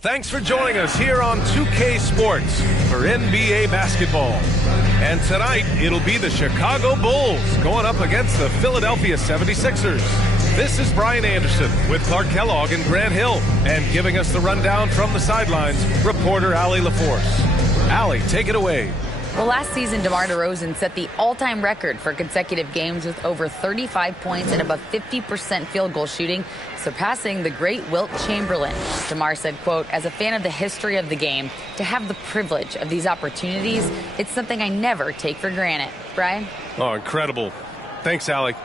Thanks for joining us here on 2K Sports for NBA basketball. And tonight, it'll be the Chicago Bulls going up against the Philadelphia 76ers. This is Brian Anderson with Clark Kellogg and Grant Hill. And giving us the rundown from the sidelines, reporter Allie LaForce. Allie, take it away. Well, last season, DeMar DeRozan set the all-time record for consecutive games with over 35 points and above 50% field goal shooting, surpassing the great Wilt Chamberlain. DeMar said, quote, "As a fan of the history of the game, to have the privilege of these opportunities, it's something I never take for granted." Brian? Oh, incredible. Thanks, Allie.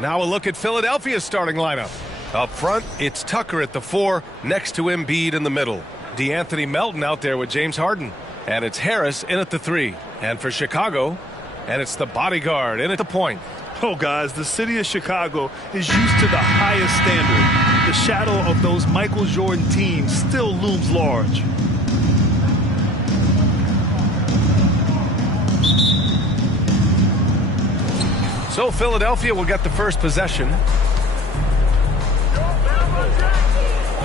Now a look at Philadelphia's starting lineup. Up front, it's Tucker at the 4, next to Embiid in the middle. DeAnthony Melton out there with James Harden. And it's Harris in at the 3. And for Chicago, and it's the bodyguard in at the point. Oh, guys, the city of Chicago is used to the highest standard. The shadow of those Michael Jordan teams still looms large. So Philadelphia will get the first possession.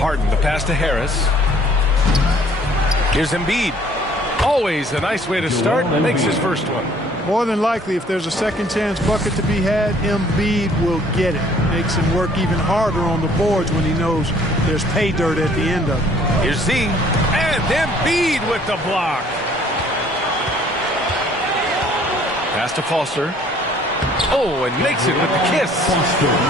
Harden, the pass to Harris. Here's Embiid. Always a nice way to start. Makes his first one. More than likely, if there's a second chance bucket to be had, Embiid will get it. Makes him work even harder on the boards when he knows there's pay dirt at the end of it. Here's Z. And Embiid with the block. Pass to Foster. Oh, and makes it with the kiss.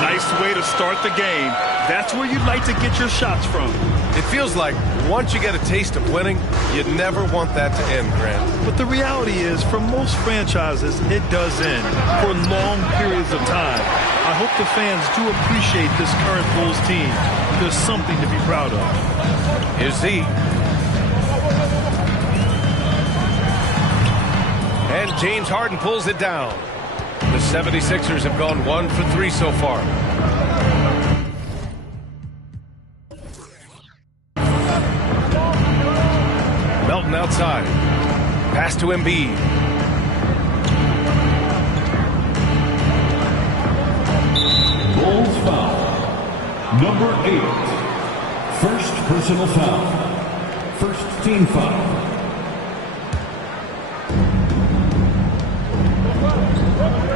Nice way to start the game. That's where you'd like to get your shots from. It feels like once you get a taste of winning, you never want that to end, Grant. But the reality is, for most franchises, it does end for long periods of time. I hope the fans do appreciate this current Bulls team. There's something to be proud of. Here's Z. And James Harden pulls it down. The 76ers have gone 1 for 3 so far. Melton outside. Pass to Embiid. Bulls foul. Number 8. First personal foul. First team foul.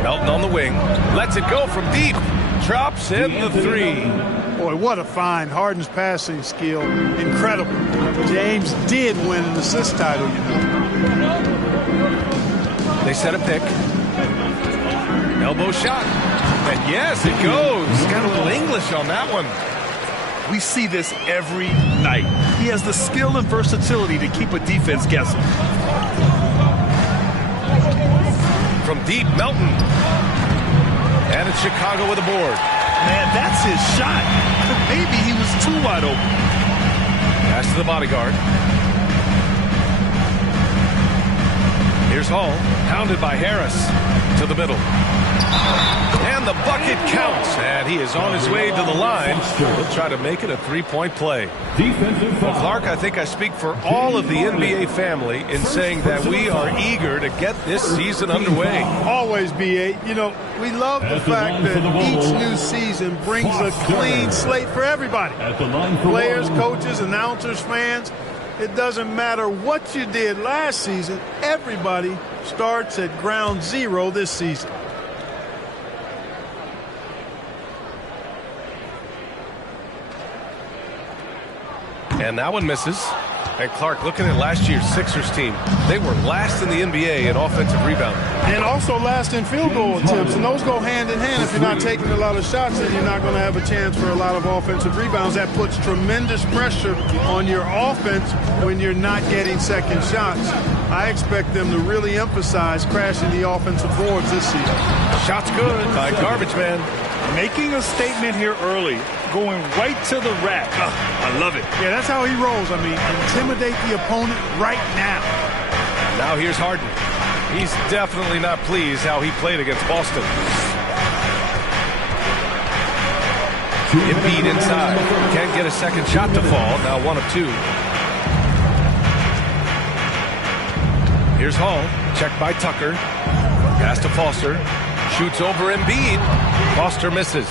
Melton on the wing. Lets it go from deep. Drops in the 3. Boy, what a find. Harden's passing skill. Incredible. James did win an assist title, you know. They set a pick. Elbow shot. And yes, it goes. Got a little English on that one. We see this every night. He has the skill and versatility to keep a defense guessing. From deep, Melton. And it's Chicago with a board. Man, that's his shot. Maybe he was too wide open. Pass to the bodyguard. Here's Hall, pounded by Harris to the middle. And the bucket counts. And he is on his way to the line. He'll try to make it a three-point play. Well, Clark, I think I speak for all of the NBA family in saying that we are eager to get this season underway. Always, B.A. You know, we love the fact that each new season brings a clean slate for everybody. Players, coaches, announcers, fans. It doesn't matter what you did last season. Everybody starts at ground zero this season. And that one misses. And Clark, looking at last year's Sixers team, they were last in the NBA in offensive rebounding. And also last in field goal attempts. And those go hand in hand. If you're not taking a lot of shots, then you're not going to have a chance for a lot of offensive rebounds. That puts tremendous pressure on your offense when you're not getting second shots. I expect them to really emphasize crashing the offensive boards this season. Shots good by Garbage Man. Making a statement here early. Going right to the rack. I love it. Yeah, that's how he rolls. I mean, intimidate the opponent right now. Now here's Harden. He's definitely not pleased how he played against Boston. Embiid inside. Can't get a second shot to fall. Now 1 of 2. Here's Hall. Checked by Tucker. Pass to Foster. Shoots over Embiid. Foster misses.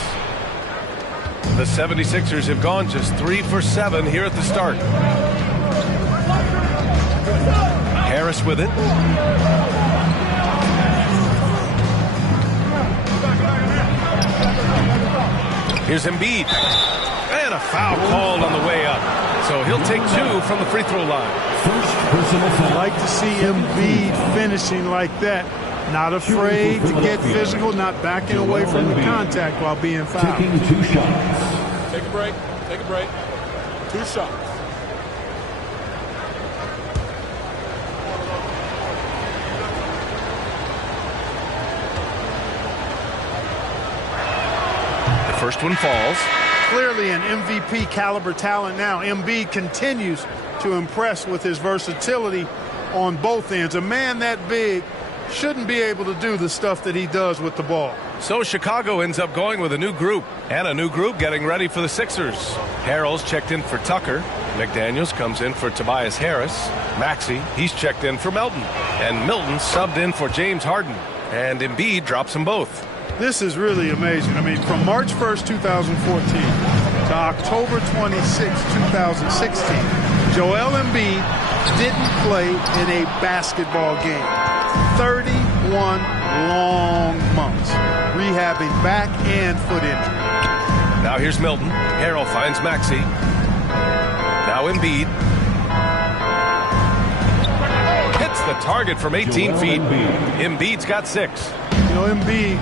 The 76ers have gone just 3 for 7 here at the start. Harris with it. Here's Embiid. And a foul called on the way up. So he'll take 2 from the free throw line. First personal foul. I like to see Embiid finishing like that. Not afraid to get physical, not backing away from the contact while being fouled. Taking 2 shots. Take a break. Take a break. 2 shots. The first one falls. Clearly an MVP caliber talent now. Embiid continues to impress with his versatility on both ends. A man that big shouldn't be able to do the stuff that he does with the ball. So Chicago ends up going with a new group, and a new group getting ready for the Sixers. Harrell's checked in for Tucker. McDaniels comes in for Tobias Harris. Maxey, he's checked in for Melton. And Milton subbed in for James Harden. And Embiid drops them both. This is really amazing. I mean, from March 1st, 2014 to October 26, 2016, Joel Embiid didn't play in a basketball game. 31 long months rehabbing back and foot injury. Now here's Milton. Harrell finds Maxey. Now Embiid. Hits the target from 18 feet. Embiid's got 6. You know, Embiid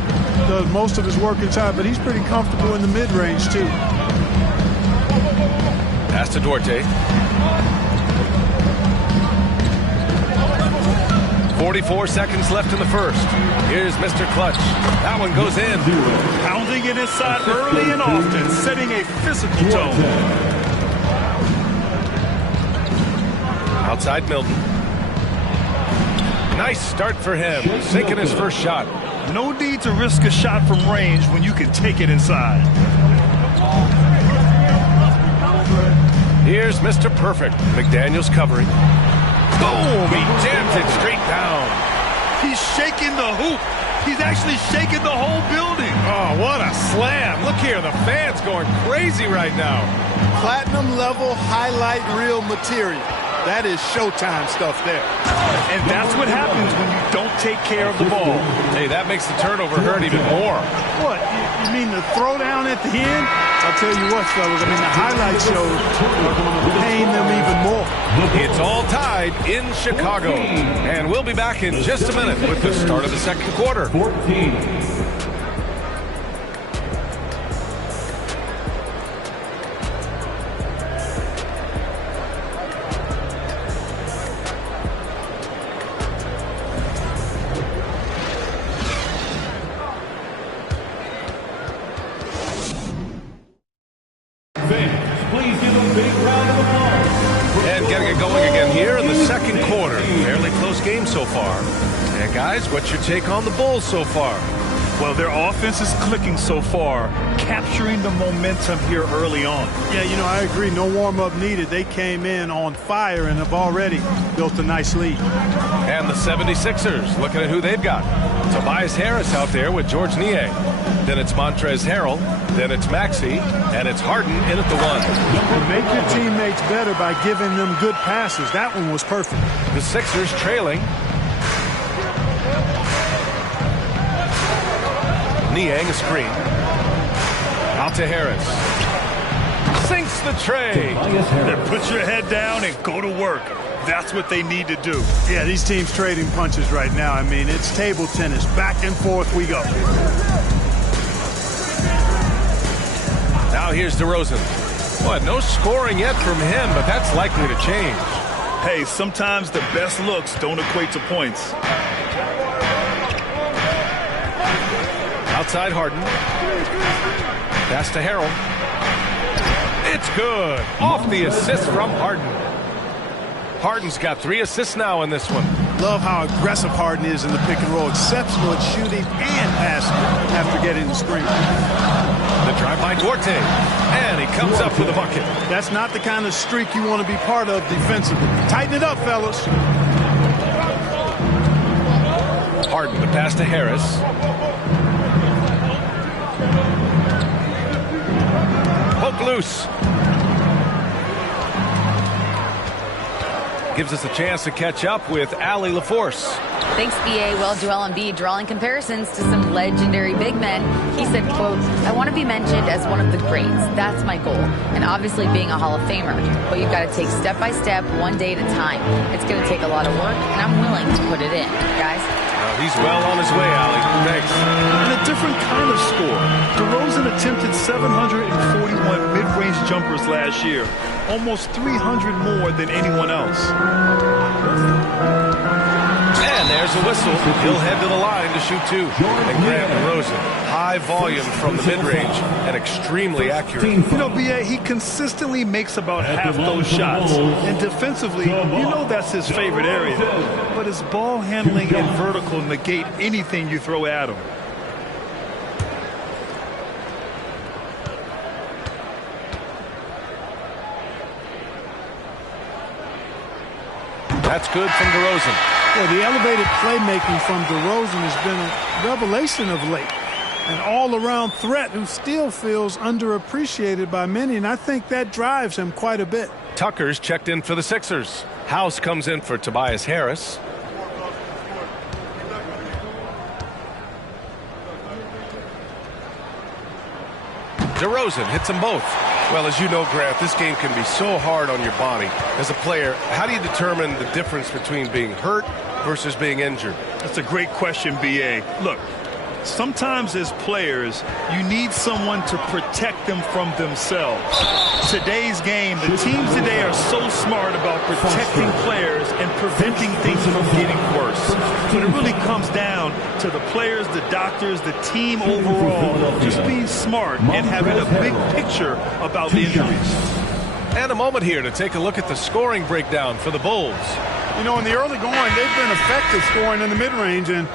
does most of his work inside, but he's pretty comfortable in the mid-range, too. Pass to Duarte. 44 seconds left in the first. Here's Mr. Clutch. That one goes in. Pounding it inside early and often, setting a physical tone. Outside Milton. Nice start for him. Sinking his first shot. No need to risk a shot from range when you can take it inside. Here's Mr. Perfect. McDaniels covering. Boom! He jams it straight down. He's shaking the hoop. He's actually shaking the whole building. Oh, what a slam. Look here, the fans going crazy right now. Platinum level highlight reel material. That is Showtime stuff there. And that's what happens when you don't take care of the ball. Hey, that makes the turnover hurt even more. What? You mean the throwdown at the end? I'll tell you what, fellas. I mean, the highlight shows are going to pain them even more. It's all tied in Chicago. And we'll be back in just a minute with the start of the second quarter. 14. Please give a big round of applause. And getting it going again here in the second quarter. Fairly close game so far. And guys, what's your take on the Bulls so far? Well, their offense is clicking so far, capturing the momentum here early on. Yeah, you know, I agree. No warm-up needed. They came in on fire and have already built a nice lead. And the 76ers, looking at who they've got. Tobias Harris out there with George Niang. Then it's Montrezl Harrell. Then it's Maxey. And it's Harden in at the 1. You make your teammates better by giving them good passes. That one was perfect. The Sixers trailing. Niang a screen. Out to Harris. Sinks the tray. Then put your head down and go to work. That's what they need to do. Yeah, these teams trading punches right now. I mean, it's table tennis. Back and forth we go. Now here's DeRozan. What, no scoring yet from him, but that's likely to change. Hey, sometimes the best looks don't equate to points. Outside Harden. Pass to Harrell. It's good. Off the assist from Harden. Harden's got 3 assists now in this one. Love how aggressive Harden is in the pick and roll. Exceptional at shooting and passing after getting the screen. The drive by Duarte. And he comes up with a bucket. That's not the kind of streak you want to be part of defensively. Tighten it up, fellas. Harden, the pass to Harris. Poke loose. gives us a chance to catch up with Allie LaForce. Thanks, BA. Well, Joel Embiid drawing comparisons to some legendary big men. He said, quote, "I want to be mentioned as one of the greats. That's my goal. And obviously being a Hall of Famer. But you've got to take step by step, one day at a time. It's going to take a lot of work, and I'm willing to put it in." Guys? He's well on his way, Allie. Thanks. And a different kind of score. DeRozan attempted 741 mid-range jumpers last year, almost 300 more than anyone else. And there's a whistle. He'll head to the line to shoot two. And Grant DeRozan, high volume from the mid-range and extremely accurate. You know, B.A., he consistently makes about half those shots. And defensively, you know that's his favorite area. But his ball handling and vertical negate anything you throw at him. That's good from DeRozan. Yeah, the elevated playmaking from DeRozan has been a revelation of late. An all-around threat who still feels underappreciated by many, and I think that drives him quite a bit. Tucker's checked in for the Sixers. House comes in for Tobias Harris. DeRozan hits them both. Well, as you know, Grant, this game can be so hard on your body. As a player, how do you determine the difference between being hurt versus being injured? That's a great question, B.A. Look, sometimes as players, you need someone to protect them from themselves. Today's game, the teams today are so smart about protecting players and preventing things from getting worse. But it really comes down to the players, the doctors, the team overall, just being smart and having a big picture about the injuries. And a moment here to take a look at the scoring breakdown for the Bulls. You know, in the early going, they've been effective scoring in the mid-range, and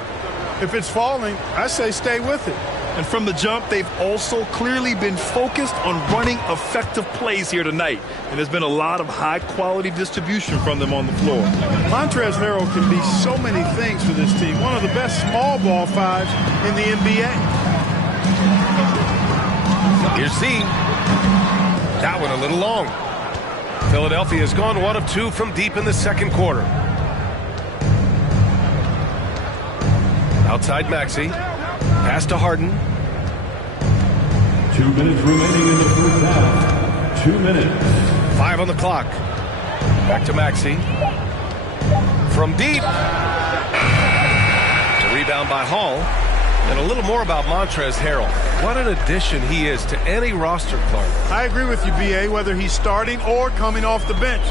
if it's falling, I say stay with it. And from the jump, they've also clearly been focused on running effective plays here tonight. And there's been a lot of high-quality distribution from them on the floor. Montrezl Harrell can be so many things for this team. One of the best small ball fives in the NBA. Here's Z. That one a little long. Philadelphia has gone 1 of 2 from deep in the second quarter. Outside Maxey. Pass to Harden. 2 minutes remaining in the first half. 2 minutes. 5 on the clock. Back to Maxey. From deep. The rebound by Hall. And a little more about Montrezl Harrell. What an addition he is to any roster, Clark. I agree with you, B.A., whether he's starting or coming off the bench.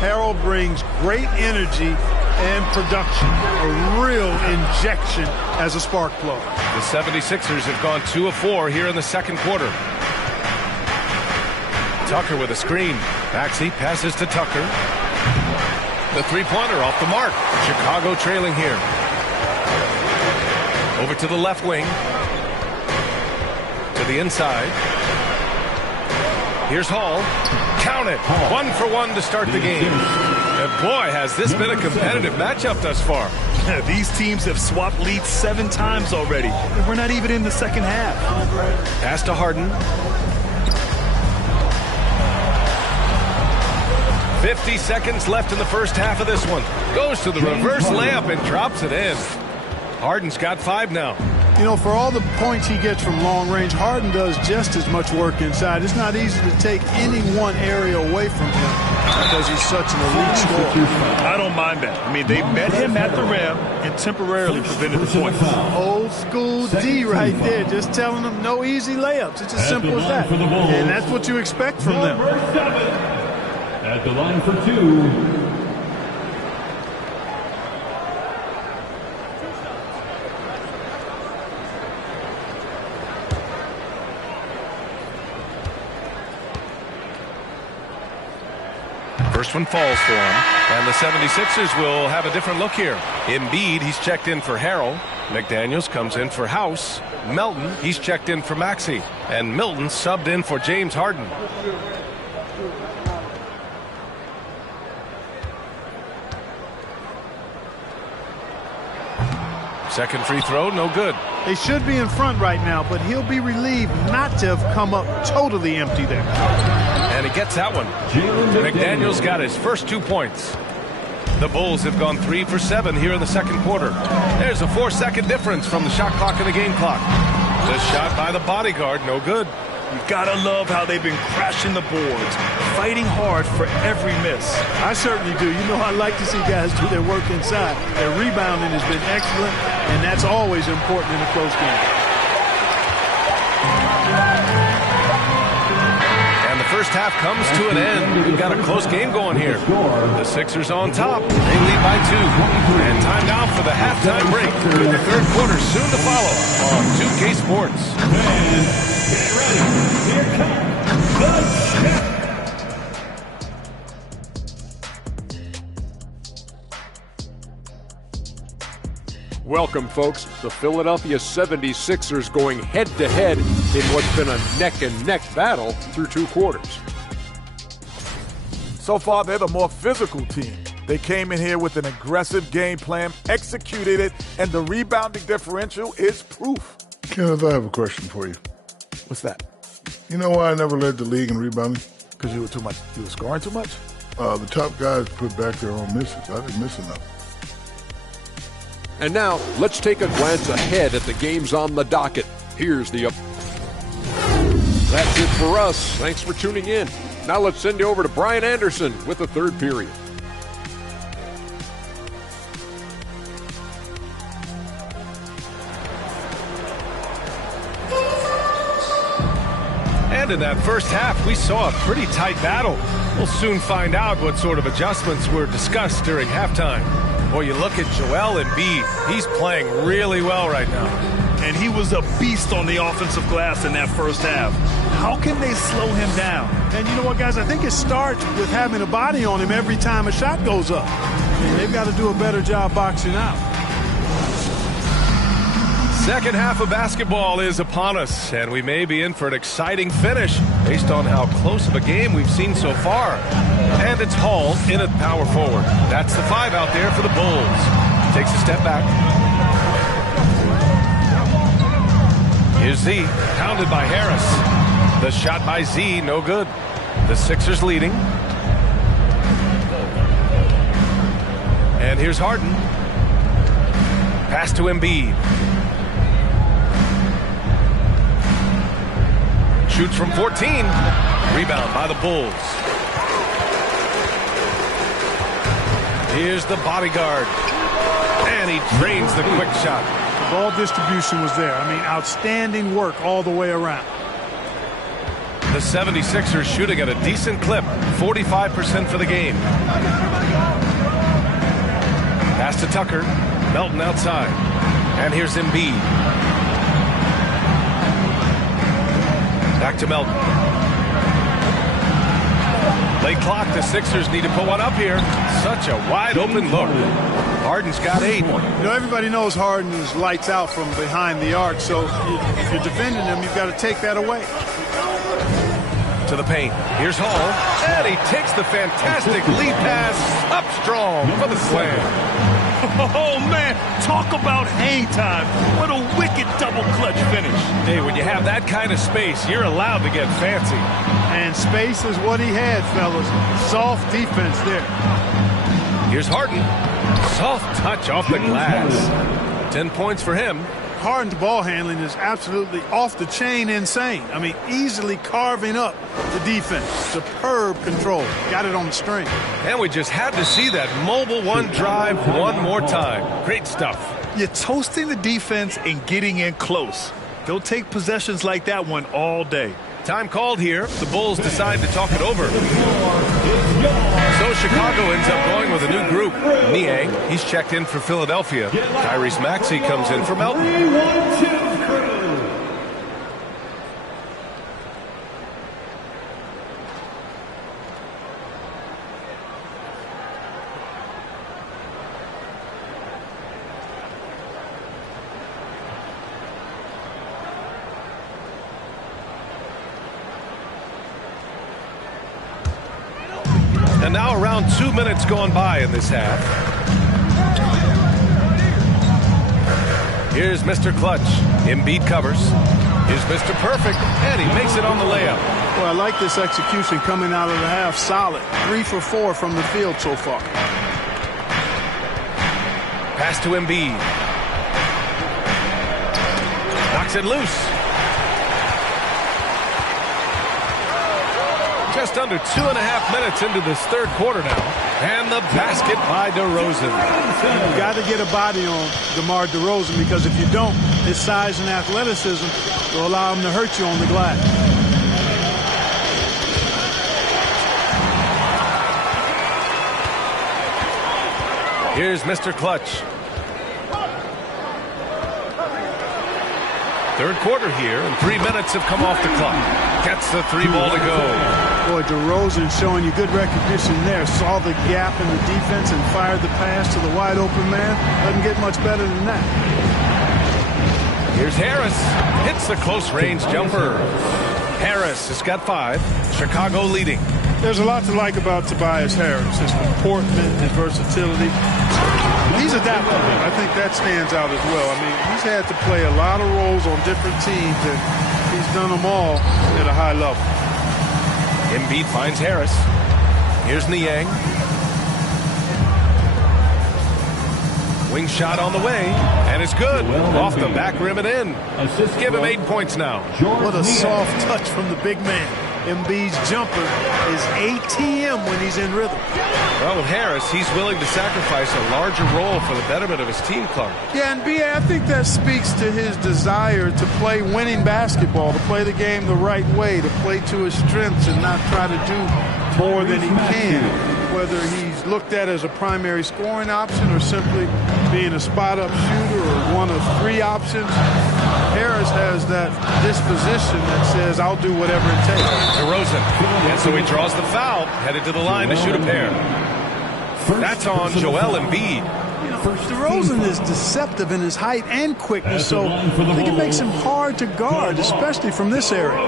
Harrell brings great energy and production. A real injection as a spark plug. The 76ers have gone 2 of 4 here in the second quarter. Tucker with a screen. Maxey passes to Tucker. The three-pointer off the mark. Chicago trailing here. Over to the left wing. To the inside. Here's Hall. Count it. 1 for 1 to start the game. And boy, has this been a competitive matchup thus far. These teams have swapped leads 7 times already. And we're not even in the second half. Pass to Harden. 50 seconds left in the first half of this one. Goes to the reverse layup and drops it in. Harden's got 5 now. You know, for all the points he gets from long range, Harden does just as much work inside. It's not easy to take any one area away from him because he's such an elite scorer. I don't mind that. I mean, they met him at the rim and temporarily prevented the points. Old school D right there, just telling them no easy layups. It's as simple as that. And that's what you expect from them. Number 7 at the line for 2. First one falls for him. And the 76ers will have a different look here. Embiid, he's checked in for Harrell. McDaniels comes in for House. Melton, he's checked in for Maxey. And Milton subbed in for James Harden. Second free throw, no good. They should be in front right now, but he'll be relieved not to have come up totally empty there. And he gets that one. McDaniels got his first 2 points. The Bulls have gone 3 for 7 here in the second quarter. There's a 4-second difference from the shot clock and the game clock. The shot by the bodyguard, no good. You gotta love how they've been crashing the boards, fighting hard for every miss. I certainly do. You know, I like to see guys do their work inside. Their rebounding has been excellent, and that's always important in a close game. And the first half comes to an end. We've got a close game going here. The Sixers on top. They lead by 2. And time now for the halftime break. With the third quarter soon to follow on 2K Sports. Get ready. Here comes the Check. Welcome, folks. The Philadelphia 76ers going head-to-head in what's been a neck-and-neck battle through 2 quarters. So far, they're the more physical team. They came in here with an aggressive game plan, executed it, and the rebounding differential is proof. Kenneth, I have a question for you. What's that? You know why I never led the league in rebounding? Because you were too much. You were scoring too much? The top guys put back their own misses. I didn't miss enough. And now, let's take a glance ahead at the games on the docket. Here's the up. That's it for us. Thanks for tuning in. Now let's send you over to Brian Anderson with the third period. And in that first half, we saw a pretty tight battle. We'll soon find out what sort of adjustments were discussed during halftime. Boy, you look at Joel Embiid. He's playing really well right now. And he was a beast on the offensive glass in that first half. How can they slow him down? And you know what, guys? I think it starts with having a body on him every time a shot goes up. And they've got to do a better job boxing out. Second half of basketball is upon us, and we may be in for an exciting finish based on how close of a game we've seen so far. And it's Hall in at power forward. That's the 5 out there for the Bulls. Takes a step back. Here's Z, pounded by Harris. The shot by Z, no good. The Sixers leading. And here's Harden. Pass to Embiid. Shoots from 14. Rebound by the Bulls. Here's the bodyguard. And he drains the quick shot. The ball distribution was there. I mean, outstanding work all the way around. The 76ers shooting at a decent clip. 45% for the game. Pass to Tucker. Melton outside. And here's Embiid. Back to Melton. Late clock, the Sixers need to put one up here. Such a wide open look. Harden's got 8. You know, everybody knows Harden is lights out from behind the arc, so if you're defending him, you've got to take that away. To the paint. Here's Hall. And he takes the fantastic lead pass up strong for the slam. Oh, man, talk about hang time. What a wicked double clutch finish. Hey, when you have that kind of space, you're allowed to get fancy. And space is what he had, fellas. Soft defense there. Here's Harden. Soft touch off the glass. 10 points for him. Harden's ball handling is absolutely off the chain insane. I mean, easily carving up the defense. Superb control. Got it on the string. And we just had to see that mobile one drive one more time. Great stuff. You're toasting the defense and getting in close. They'll take possessions like that one all day. Time called here. The Bulls decide to talk it over. So Chicago ends up going with a new group. Niang, he's checked in for Philadelphia. Tyrese Maxey comes in for Melton. And now around 2 minutes gone by in this half. Here's Mr. Clutch. Embiid covers. Here's Mr. Perfect. And he makes it on the layup. Well, I like this execution coming out of the half. Solid. 3 for 4 from the field so far. Pass to Embiid. Knocks it loose. Just under 2.5 minutes into this third quarter now. And the basket by DeRozan. You've got to get a body on DeMar DeRozan, because if you don't, his size and athleticism will allow him to hurt you on the glass. Here's Mr. Clutch. Third quarter here, and 3 minutes have come off the clock. Gets the 3 ball to go. Boy, DeRozan showing you good recognition there. Saw the gap in the defense and fired the pass to the wide open man. Doesn't get much better than that. Here's Harris. Hits the close range jumper. Harris has got 5. Chicago leading. There's a lot to like about Tobias Harris. His comportment, his versatility. He's adaptable. I think that stands out as well. I mean, he's had to play a lot of roles on different teams, and he's done them all at a high level. Embiid finds Harris. Here's Niang. Wing shot on the way, and it's good. Off the back rim and in. Give him 8 points now. What a soft touch from the big man. Embiid's jumper is ATM when he's in rhythm. Well, with Harris, he's willing to sacrifice a larger role for the betterment of his team club. Yeah, and B.A., I think that speaks to his desire to play winning basketball, to play the game the right way, to play to his strengths and not try to do more than he can, whether he's looked at as a primary scoring option or simply being a spot-up shooter or one of 3 options. Harris has that disposition that says, I'll do whatever it takes. DeRozan, and so he draws the foul, headed to the line to shoot a pair. That's on Joel Embiid. DeRozan is deceptive in his height and quickness, so I think it makes him hard to guard, especially from this area.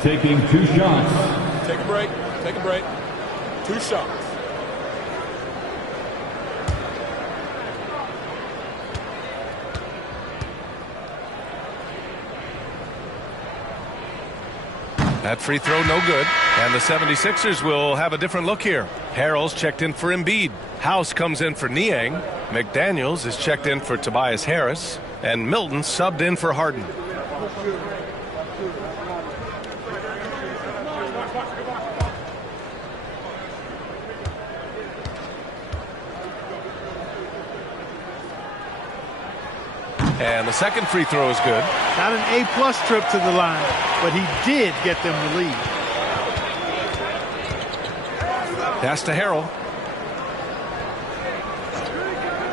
Taking 2 shots. Take a break. Take a break. 2 shots. That free throw no good, and the 76ers will have a different look here. Harrell's checked in for Embiid. House comes in for Niang. McDaniels is checked in for Tobias Harris, and Milton subbed in for Harden. And the second free throw is good. Not an A-plus trip to the line, but he did get them the lead. Pass to Harrell.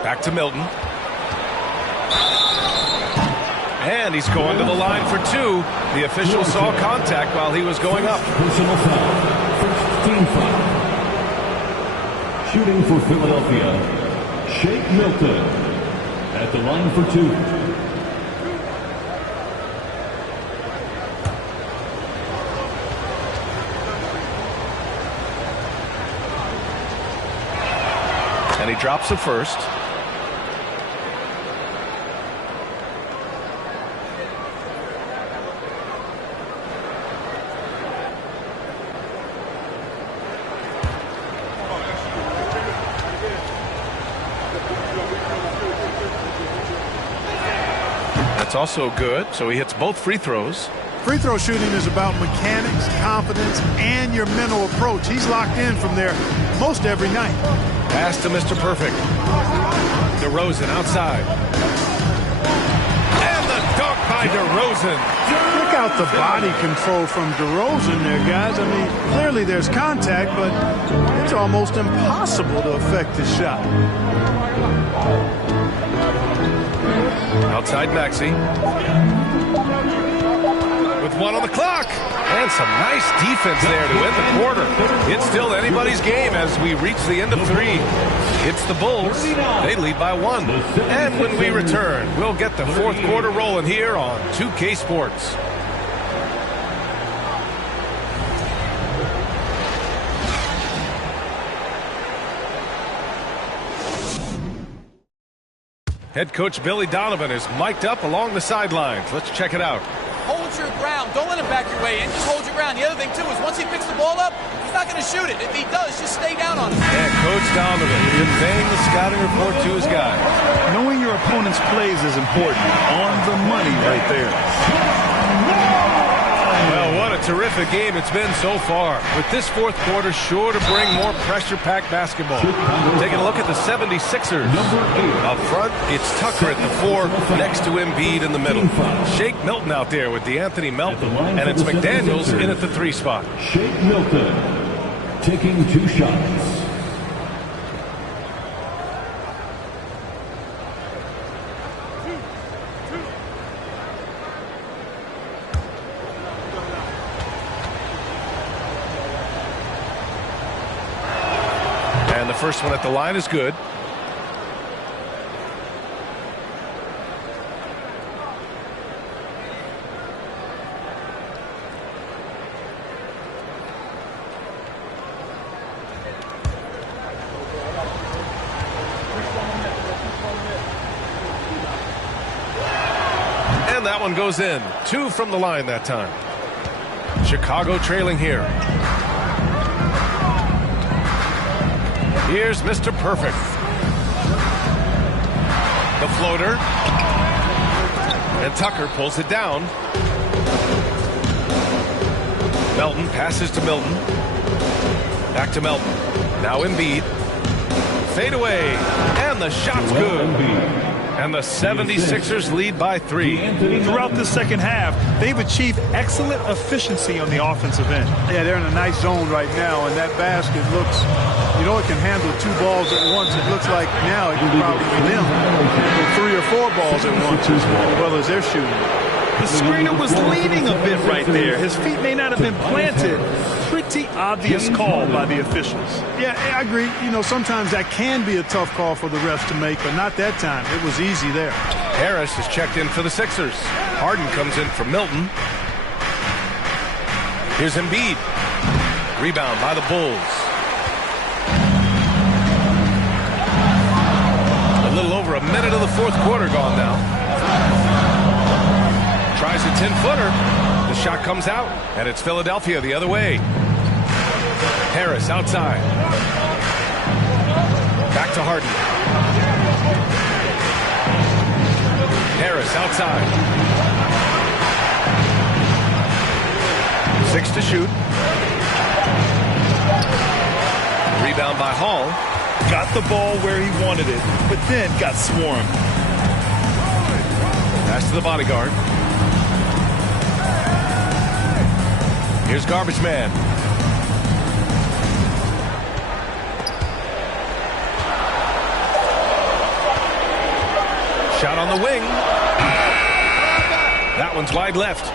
Back to Milton. And he's going to the line for 2. The official saw contact while he was going up. Personal foul. First team foul. Shooting for Philadelphia, Shake Milton. At the line for 2. And he drops the first. That's also good, so he hits both free throws. Free throw shooting is about mechanics, confidence, and your mental approach. He's locked in from there most every night. Pass to Mr. Perfect. DeRozan outside. And the dunk by DeRozan. Check out the body control from DeRozan there, guys. I mean, clearly there's contact, but it's almost impossible to affect the shot. Outside Maxey. With 1 on the clock. And some nice defense there to end the quarter. It's still anybody's game as we reach the end of 3. It's the Bulls. They lead by 1. And when we return, we'll get the 4th quarter rolling here on 2K Sports. Head coach Billy Donovan is mic'd up along the sidelines. Let's check it out. Hold hold your ground. Don't let him back your way in. Just hold your ground. The other thing, too, is once he picks the ball up, he's not going to shoot it. If he does, just stay down on him. And Coach Donovan conveying the scouting report to his guys. Knowing your opponent's plays is important. On the money right there. Well, what a terrific game it's been so far. With this fourth quarter sure to bring more pressure-packed basketball. Taking a look at the 76ers. Up front, it's Tucker at the 4, next to Embiid in the middle. Shake Milton out there with DeAnthony Melton, and it's McDaniels in at the 3 spot. Shake Milton taking 2 shots. The first one at the line is good. And that one goes in. 2 from the line that time. Chicago trailing here. Here's Mr. Perfect. The floater. And Tucker pulls it down. Melton passes to Milton. Back to Melton. Now Embiid. Fade away. And the shot's good. And the 76ers lead by 3. Throughout the second half, they've achieved excellent efficiency on the offensive end. Yeah, they're in a nice zone right now, and that basket looks, you know, it can handle 2 balls at once. It looks like now it can probably be them. 3 or 4 balls at once as well as they're shooting. The screener was leaning a bit right there. His feet may not have been planted. Pretty obvious call by the officials. Yeah, I agree. You know, sometimes that can be a tough call for the refs to make, but not that time. It was easy there. Harris is checked in for the Sixers. Harden comes in for Milton. Here's Embiid. Rebound by the Bulls. A little over a minute of the fourth quarter gone now. Tries a 10-footer. The shot comes out, and it's Philadelphia the other way. Harris outside. Back to Harden. Harris outside. 6 to shoot. Rebound by Hall. Got the ball where he wanted it, but then got swarmed. Pass to the bodyguard. Here's Garbage Man. Shot on the wing. That one's wide left.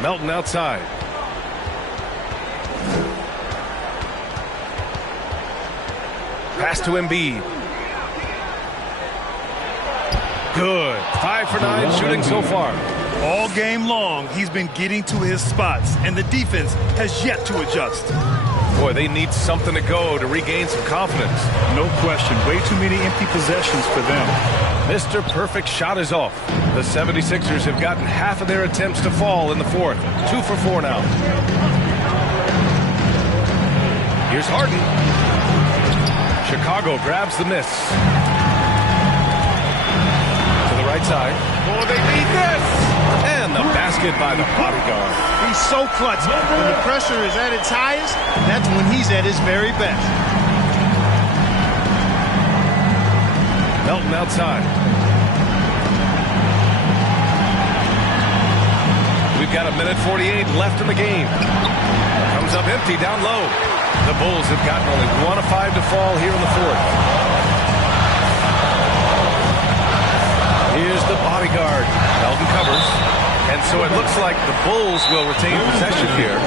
Melton outside. Pass to Embiid. Good. 5 for 9 shooting so far. All game long, he's been getting to his spots, and the defense has yet to adjust. Boy, they need something to go to regain some confidence. No question. Way too many empty possessions for them. Mr. Perfect shot is off. The 76ers have gotten half of their attempts to fall in the fourth. 2 for 4 now. Here's Harden. Chicago grabs the miss. To the right side. Oh, they need this! And the basket by the bodyguard. He's so clutch. When the pressure is at its highest, that's when he's at his very best. Melton outside. We've got 1:48 left in the game. Comes up empty down low. The Bulls have gotten only 1 of 5 to fall here in the fourth. Here's the bodyguard. Melton covers. And so it looks like the Bulls will retain possession here.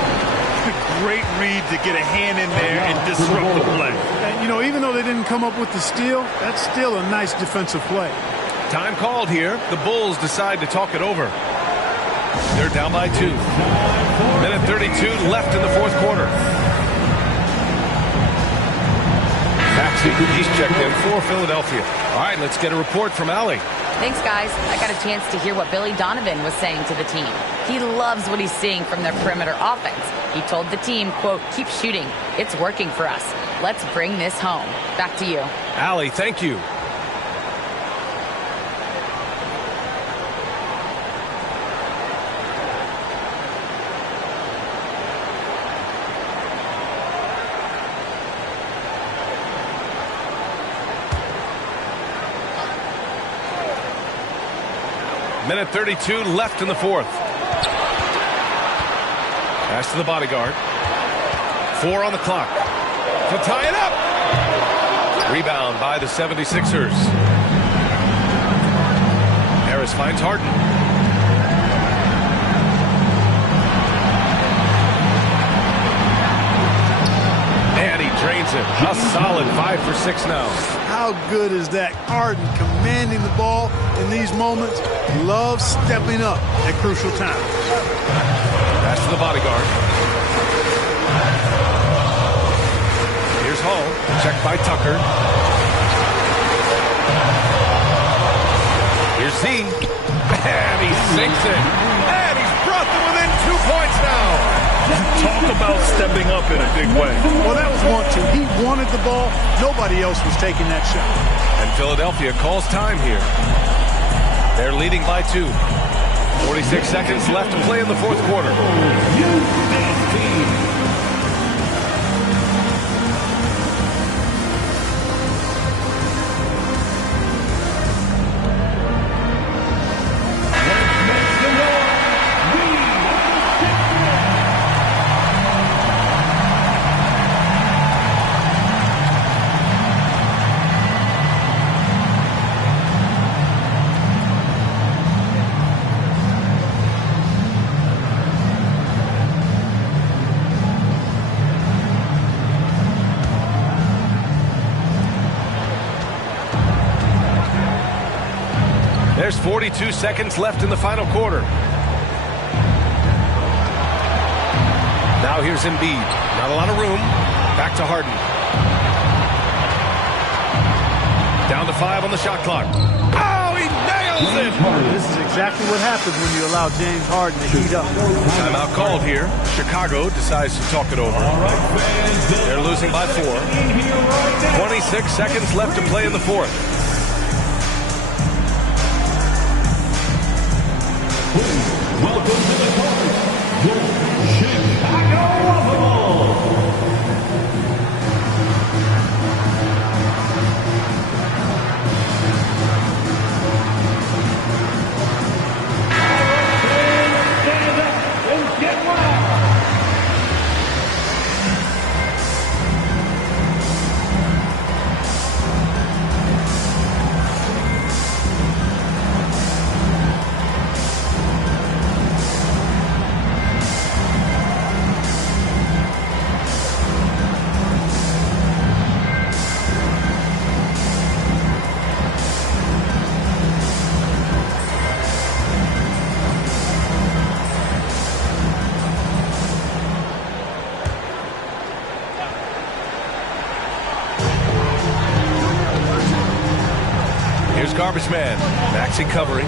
Great read to get a hand in there and disrupt the play. And, you know, even though they didn't come up with the steal, that's still a nice defensive play. Time called here. The Bulls decide to talk it over. They're down by 2. 1:32 left in the fourth quarter. Maxey, he's checked in for Philadelphia. All right, let's get a report from Allie. Thanks, guys. I got a chance to hear what Billy Donovan was saying to the team. He loves what he's seeing from their perimeter offense. He told the team, quote, keep shooting. It's working for us. Let's bring this home. Back to you. Allie, thank you. Minute 32 left in the fourth. Pass to the bodyguard. 4 on the clock. To tie it up. Rebound by the 76ers. Harris finds Harden. And he drains it. A solid 5 for 6 now. How good is that? Harden commanding the ball in these moments. Loves stepping up at crucial times. Pass to the bodyguard. Here's Hall. Checked by Tucker. Here's Z. And he sinks it. And he's brought them within 2 points now. Talk about stepping up in a big way. Well, that was want to. He wanted the ball. Nobody else was taking that shot. And Philadelphia calls time here. They're leading by 2. 46 seconds left to play in the fourth quarter. There's 42 seconds left in the final quarter. Now here's Embiid. Not a lot of room. Back to Harden. Down to 5 on the shot clock. Oh, he nails it! This is exactly what happens when you allow James Harden to heat up. Timeout called here. Chicago decides to talk it over. They're losing by 4. 26 seconds left to play in the fourth. Welcome to the court, your Chicago Bulls. Stand up and get wild. Here's Garbage Man. Maxey covering.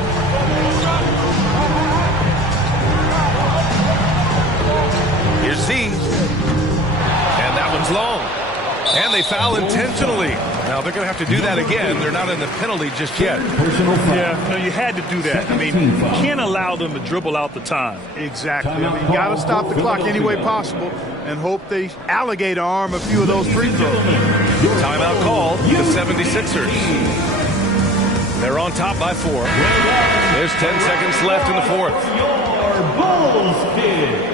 Here's Z. And that one's long. And they foul intentionally. Now they're going to have to do that again. They're not in the penalty just yet. Yeah, no, you had to do that. I mean, you can't allow them to dribble out the time. Exactly. I mean, you got to stop the clock any way possible and hope they alligator arm a few of those free throws. Timeout call, the 76ers. They're on top by 4. There's 10 seconds left in the fourth. Your Bulls kid.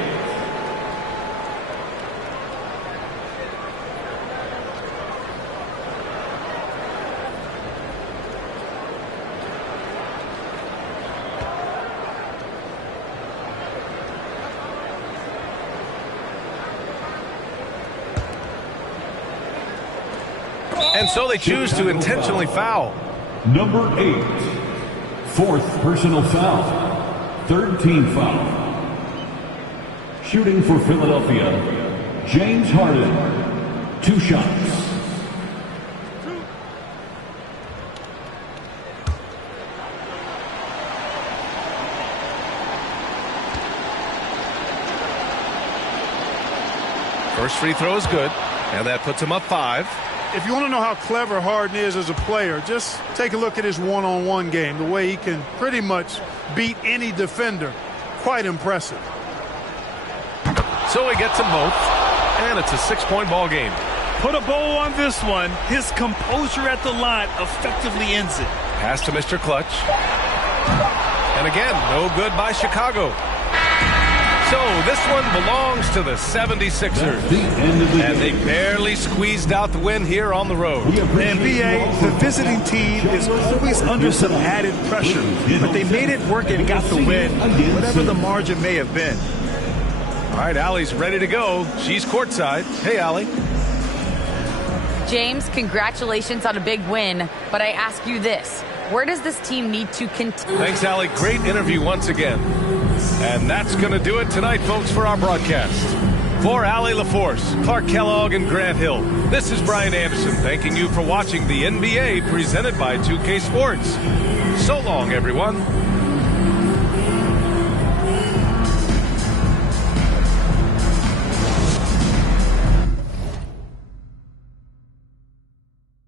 And so they choose to intentionally foul. Number 8, fourth personal foul, third team foul. Shooting for Philadelphia, James Harden, 2 shots. First free throw is good, and that puts him up 5. If you want to know how clever Harden is as a player, just take a look at his one-on-one game, the way he can pretty much beat any defender. Quite impressive. So he gets them both, and it's a 6-point ball game. Put a bow on this one. His composure at the line effectively ends it. Pass to Mr. Clutch. And again, no good by Chicago. So this one belongs to the 76ers. And they barely squeezed out the win here on the road. And BA, the visiting team is always under some added pressure. But they made it work and got the win, whatever the margin may have been. All right, Allie's ready to go. She's courtside. Hey, Allie. James, congratulations on a big win, but I ask you this. Where does this team need to continue? Thanks, Allie. Great interview once again. And that's going to do it tonight, folks, for our broadcast. For Allie LaForce, Clark Kellogg, and Grant Hill, this is Brian Anderson thanking you for watching the NBA presented by 2K Sports. So long, everyone.